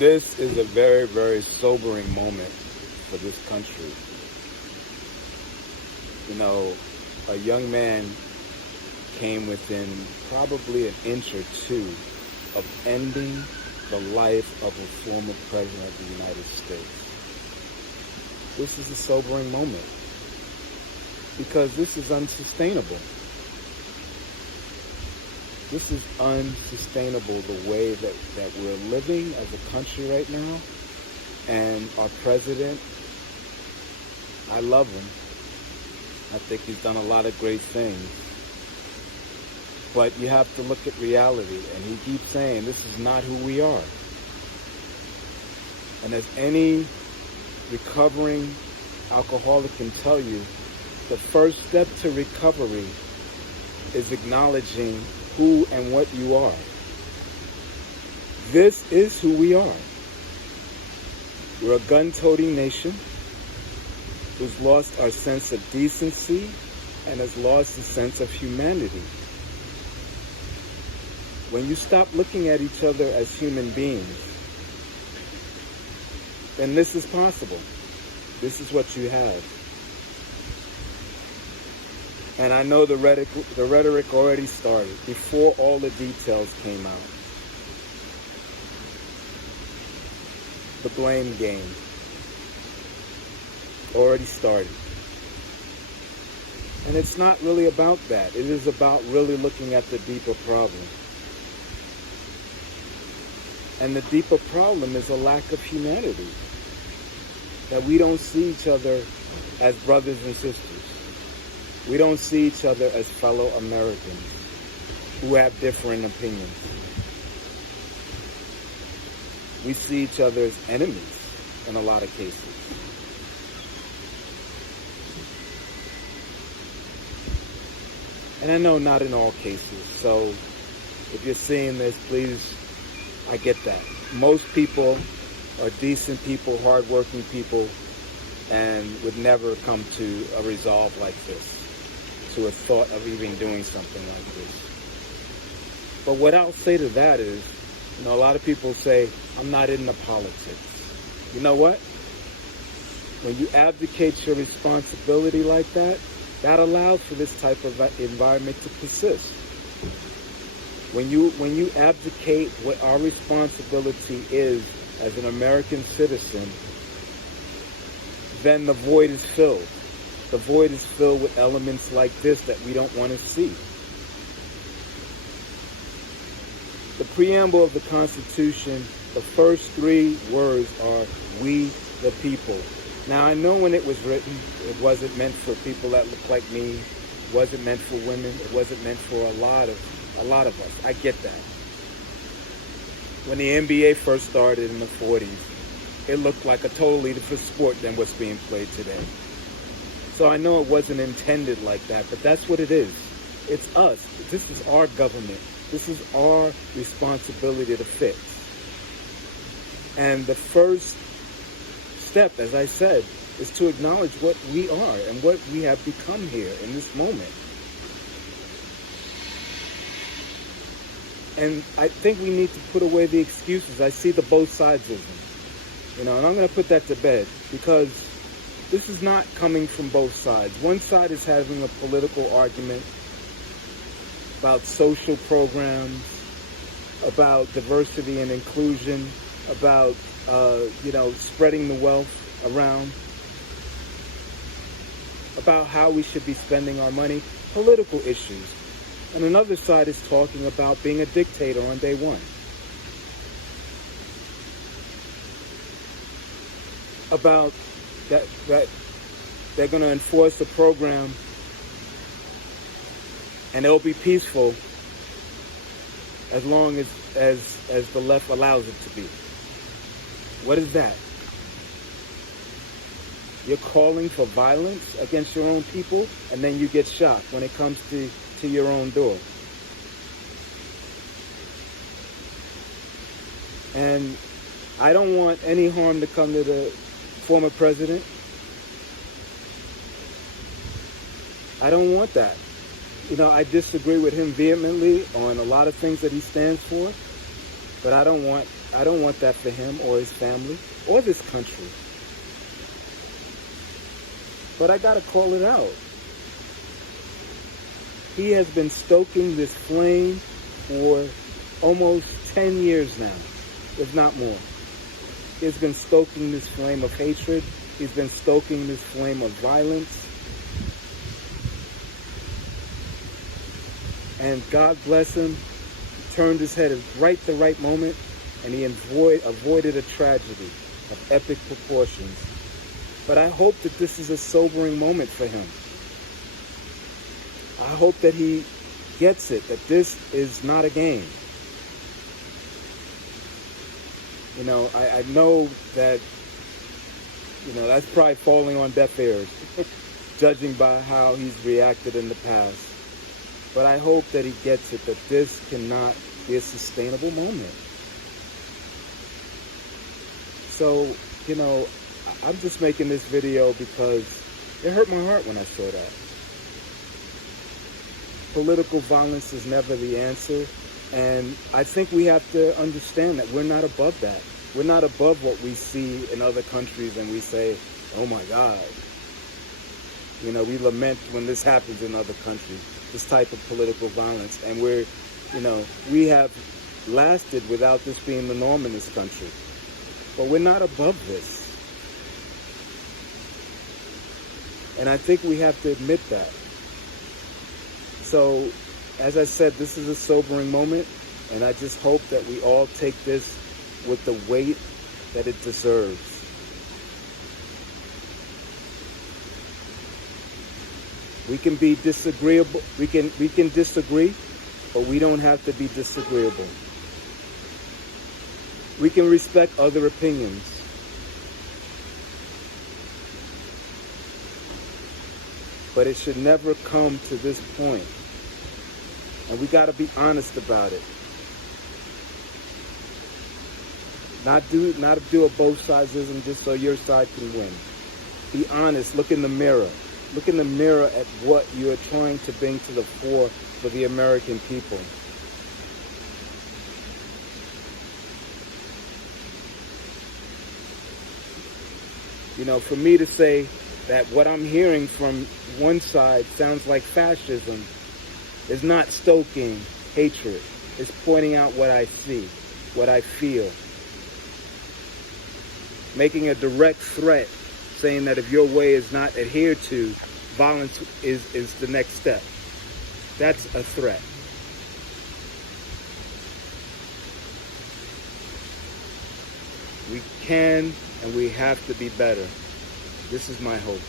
This is a very, very sobering moment for this country. You know, a young man came within probably an inch or two of ending the life of a former president of the United States. This is a sobering moment because this is unsustainable. This is unsustainable, the way that we're living as a country right now. And our president, I love him. I think he's done a lot of great things. But you have to look at reality. And he keeps saying, this is not who we are. And as any recovering alcoholic can tell you, the first step to recovery is acknowledging who and what you are. This is who we are. We're a gun-toting nation who's lost our sense of decency and has lost the sense of humanity. When you stop looking at each other as human beings, then this is possible. This is what you have. And I know the rhetoric already started before all the details came out. The blame game already started. And it's not really about that. It is about really looking at the deeper problem. And the deeper problem is a lack of humanity. That we don't see each other as brothers and sisters. We don't see each other as fellow Americans who have differing opinions. We see each other as enemies in a lot of cases. And I know not in all cases. So if you're seeing this, please, I get that. Most people are decent people, hardworking people, and would never come to a resolve like this, to a thought of even doing something like this. But what I'll say to that is, you know, a lot of people say, I'm not into politics. You know what? When you abdicate your responsibility like that, that allows for this type of environment to persist. When you abdicate what our responsibility is as an American citizen, then the void is filled. The void is filled with elements like this that we don't want to see. The preamble of the Constitution, the first three words are, we the people. Now, I know when it was written, it wasn't meant for people that look like me. It wasn't meant for women. It wasn't meant for a lot of us. I get that. When the NBA first started in the 40s, it looked like a totally different sport than what's being played today. So I know it wasn't intended like that, but that's what it is. It's us. This is our government. This is our responsibility to fix. And the first step, as I said, is to acknowledge what we are and what we have become here in this moment. And I think we need to put away the excuses. I see the both sides of them. You know, and I'm going to put that to bed because this is not coming from both sides. One side is having a political argument about social programs, about diversity and inclusion, about, spreading the wealth around, about how we should be spending our money, political issues. And another side is talking about being a dictator on day one. About that they're going to enforce a program and it'll be peaceful as long as the left allows it to be. What is that? You're calling for violence against your own people, and then you get shocked when it comes to your own door. And I don't want any harm to come to the former president. I don't want that. You know, I disagree with him vehemently on a lot of things that he stands for. But I don't want that for him or his family or this country. But I gotta call it out. He has been stoking this flame for almost 10 years now, if not more. He's been stoking this flame of hatred. He's been stoking this flame of violence. And God bless him. He turned his head at the right moment, and he avoided a tragedy of epic proportions. But I hope that this is a sobering moment for him. I hope that he gets it, that this is not a game. You know, I know that, you know, that's probably falling on deaf ears, judging by how he's reacted in the past. But I hope that he gets it, that this cannot be a sustainable moment. So, you know, I'm just making this video because it hurt my heart when I saw that. Political violence is never the answer. And I think we have to understand that we're not above that. We're not above what we see in other countries and we say, oh my God. You know, we lament when this happens in other countries, this type of political violence. And we're, you know, we have lasted without this being the norm in this country. But we're not above this. And I think we have to admit that. So, as I said, this is a sobering moment, and I just hope that we all take this with the weight that it deserves. We can be disagreeable, we can disagree, but we don't have to be disagreeable. We can respect other opinions. But it should never come to this point. And we got to be honest about it. Not do a both sidesism just so your side can win. Be honest. Look in the mirror. Look in the mirror at what you are trying to bring to the fore for the American people. You know, for me to say that what I'm hearing from one side sounds like fascism is not stoking hatred. It's pointing out what I see, what I feel. Making a direct threat, saying that if your way is not adhered to, violence is the next step. That's a threat. We can and we have to be better. This is my hope.